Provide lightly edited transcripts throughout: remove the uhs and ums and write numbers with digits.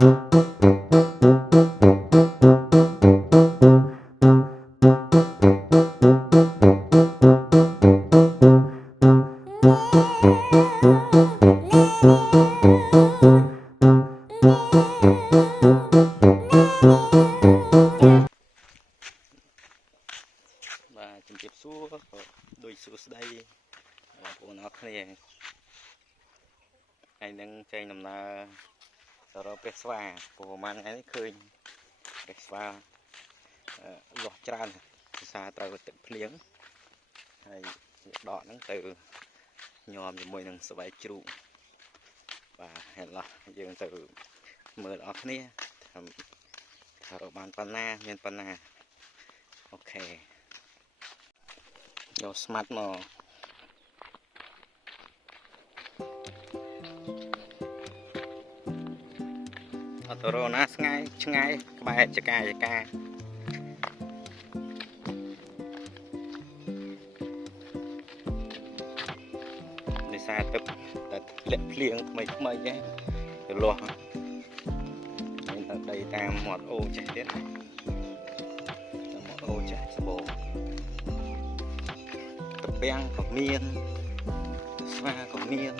ជំរាបសួរដូចសួស្តីបងប្អូនអរគ្នាថ្ងៃនឹងចេញដំណើរទៅរកព្រះស្វាព្រោះប្រហែលថ្ងៃនេះឃើញព្រះស្វាលាស់ច្រើនភាសាត្រូវទឹកភ្លៀងហើយដកហ្នឹងទៅញោមជាមួយនឹងស្បែកជ្រូកបាទហើយឡោះយើងទៅមើលអរគ្នាថារកបានប៉ុណ្ណាមានប៉ុណ្ណាអូខេយកស្មាត់មកអត់ទៅរកណាឆ្ងាយក្បែរចកាដោយសារទឹកតែលាក់ភ្លៀងថ្មីហ្នឹងទៅលាស់មានទៅដីតាមមាត់អូចេះទៀតតាមមាត់អូចេះស្បូរត្រពាំងក៏មានស្វាក៏មាន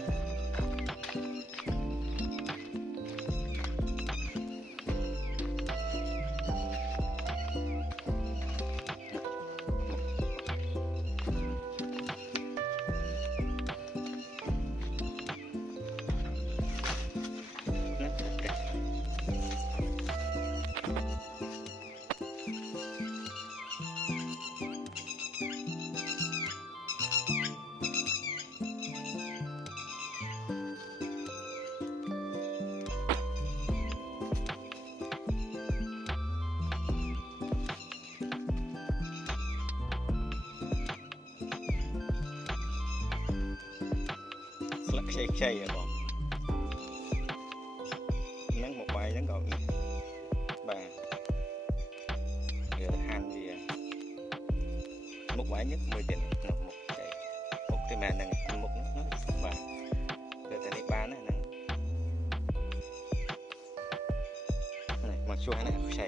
ស្លឹកខ្ចីហ៎បងហ្នឹងមកបាយហ្នឹងក៏បាទវាហាន់វាមុខបាយនេះមួយទៀតមុខខ្ចីមុខទីមែនហ្នឹងមុខហ្នឹងបាទទៅតែនេះបានណាហ្នឹងមកជួយហ្នឹងខ្ចី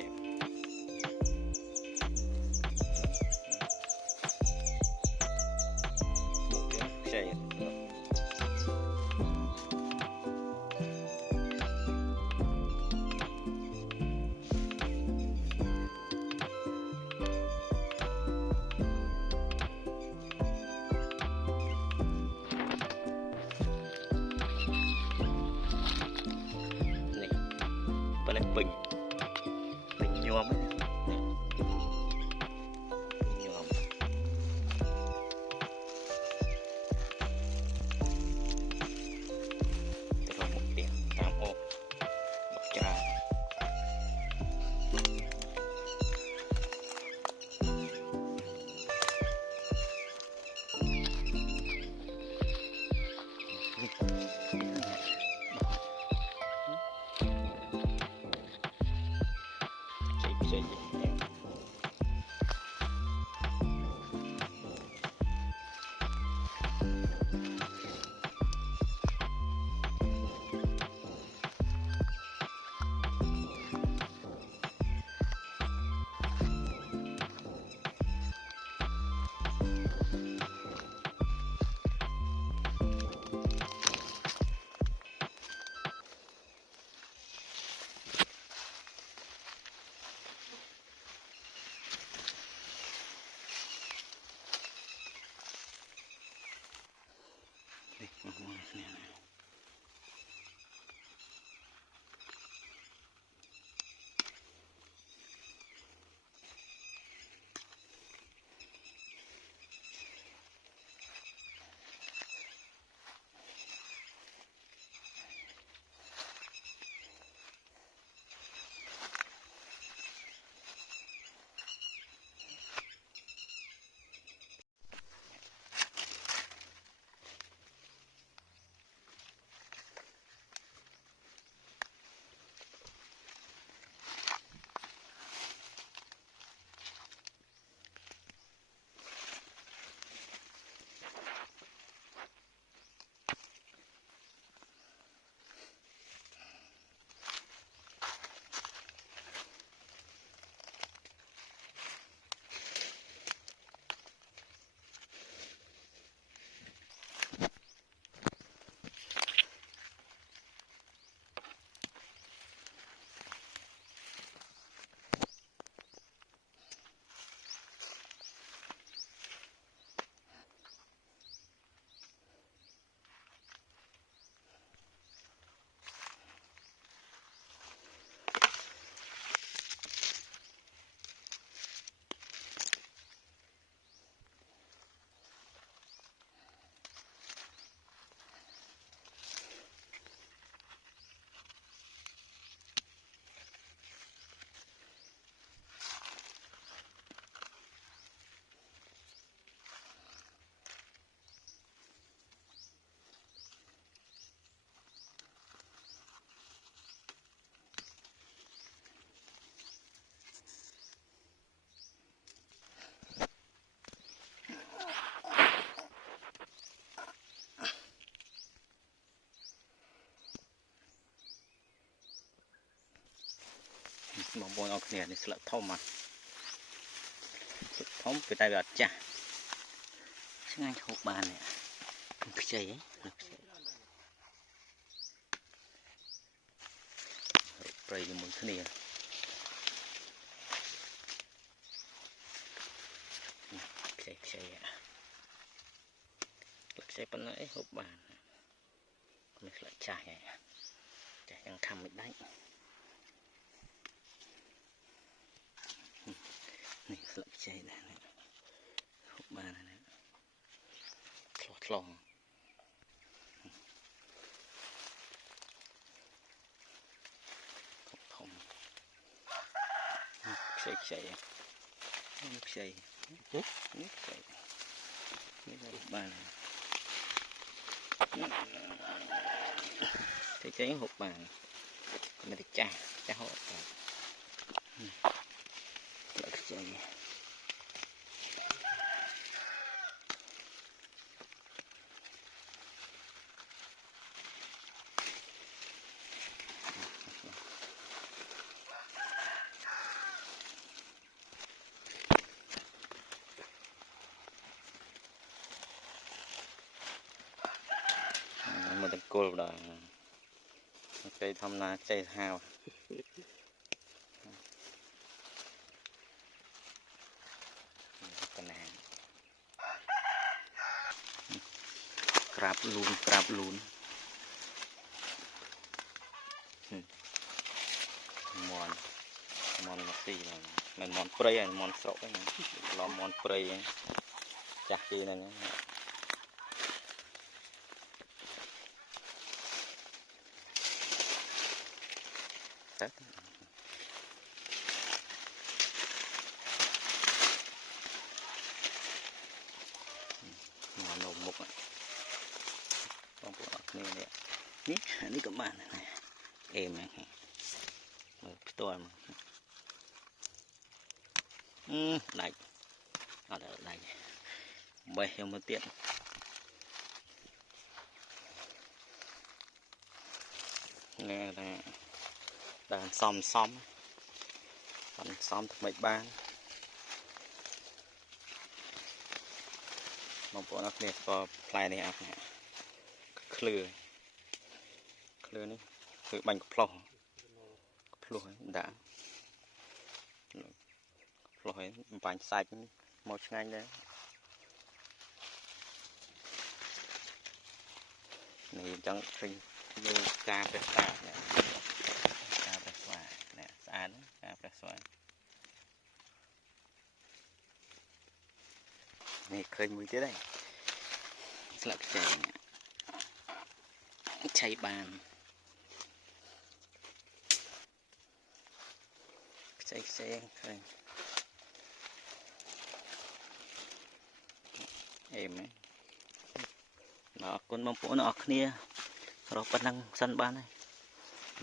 មុខទៀតខ្ចីប៉ុន្តែពេញញោមញោមទៅរកមុខទៀតតាមអូបច្រើនខ្ចី បងប្អូនអរគ្នានេះស្លឹកធំមកធំពេលតែវាអត់ចាស់ឆ្ងាញ់ហូបបាននេះខ្ចីប្រៃជាមួយគ្នាខ្ចីប៉ុណ្ណឹងអីហូបបានមិនស្លឹកចាស់ចាស់យ៉ាងខំមិនដាច់នេះស្លឹកខ្ចីដែរហូបបានណាឆ្លងធំខ្ចីខ្ចីនេះហូបបានខ្ចីហូបបានមិនទៅចាស់ហូបបានខ្ចីមកតកូលម្ដងcây thăm na cây hào crab luôn mòn nó xì này mình mòn prey này mòn sọc này lo mòn prey chặt gì này nổ mục con của này ní các bạn này em này tôi mà này ở đây này bây giờ mới tiện nghe là đàn xóm mấy ban một bộ nắp này có play này áp này khử này khử bánh của plo đã plo bánh sạch một ngày đấy này chẳng sinh như cà phê sạch này cà phê xoài nè sạch cà phê xoài này khơi mùi thế đây sạc cháy bàn cháy khơi em ấy nó con bông phố nó kia rồi bắt năng sân ban này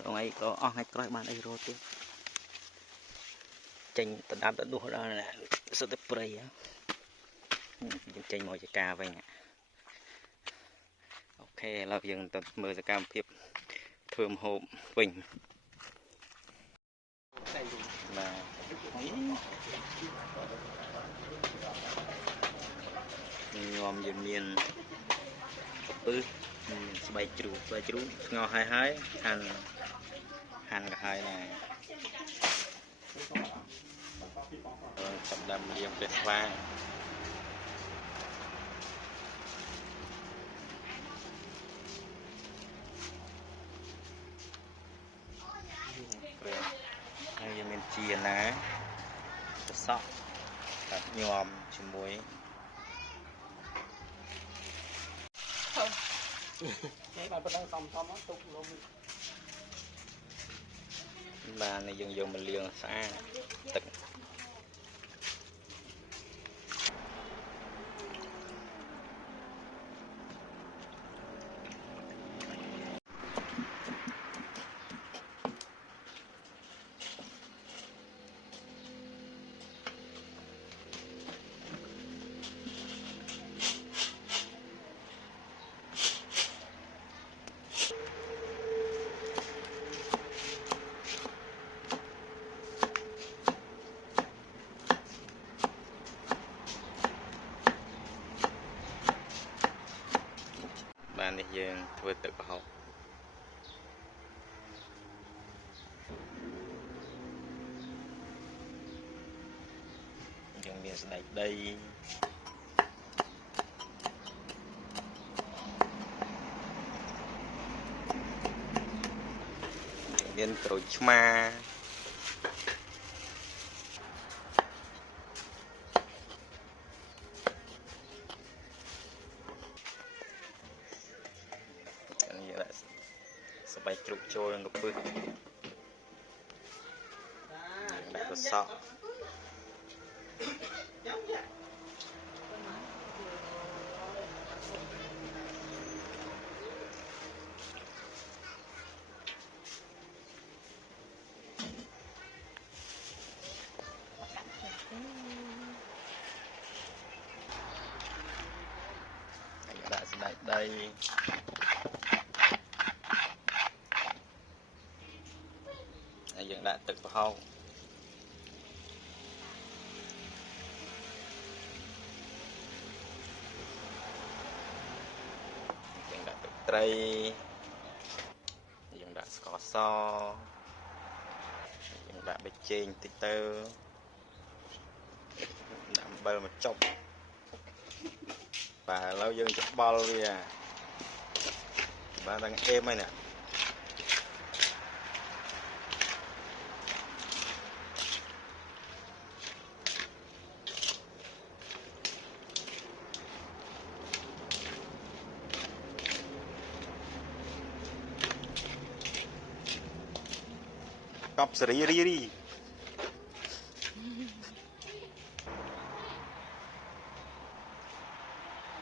rồi ấy có ong hay coi ban ấy rồi tiếp chanh tận đám tận đua đó là sự tập prey á chanh mồi cà vậy nè ok là dừng tập mưa sẽ cam tiếp thơm hộp bình là ngon dần miền bự bay trú ngò hai hành cả hai này tập đầm liềm tuyệt vời hay giờ mình chia ná sọ nhòm chỉ muối bà này dùng mình liền xa tận ធ្វើទឹកប្រហុកយើងមានស្បែកដីមានក្រូចឆ្មាស្បែកជ្រូកចូលនឹងកពឹសដាក់កសក់ដាក់ស្បែកដីហើយយើងដាក់ទឹកប្រហុកយើងដាក់ទឹកត្រីយើងដាក់ស្ករសយើងដាក់ប៊ីចេងតិចទៅដាក់អំបិលមកចុកបាទឥឡូវយើងច្បល់វាបាទដល់អេមហើយណាកប់សេរីរីរី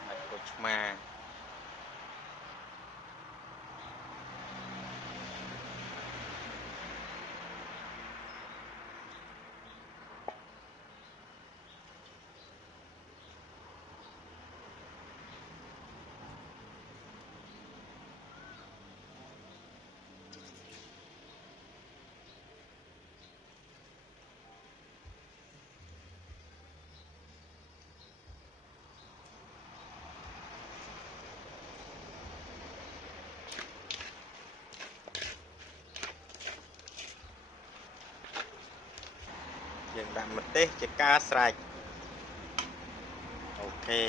បាច់ក្រូចឆ្មាយើងដាក់ម្ទេសជាការស្រេចអូខេ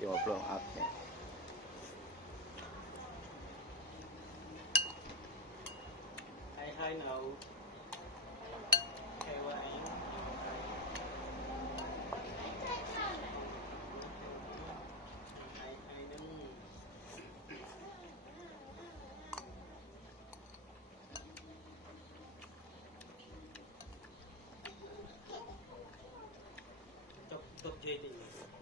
យកមកព្រមអត់ទេហើយនៅទុកជ័យនេះ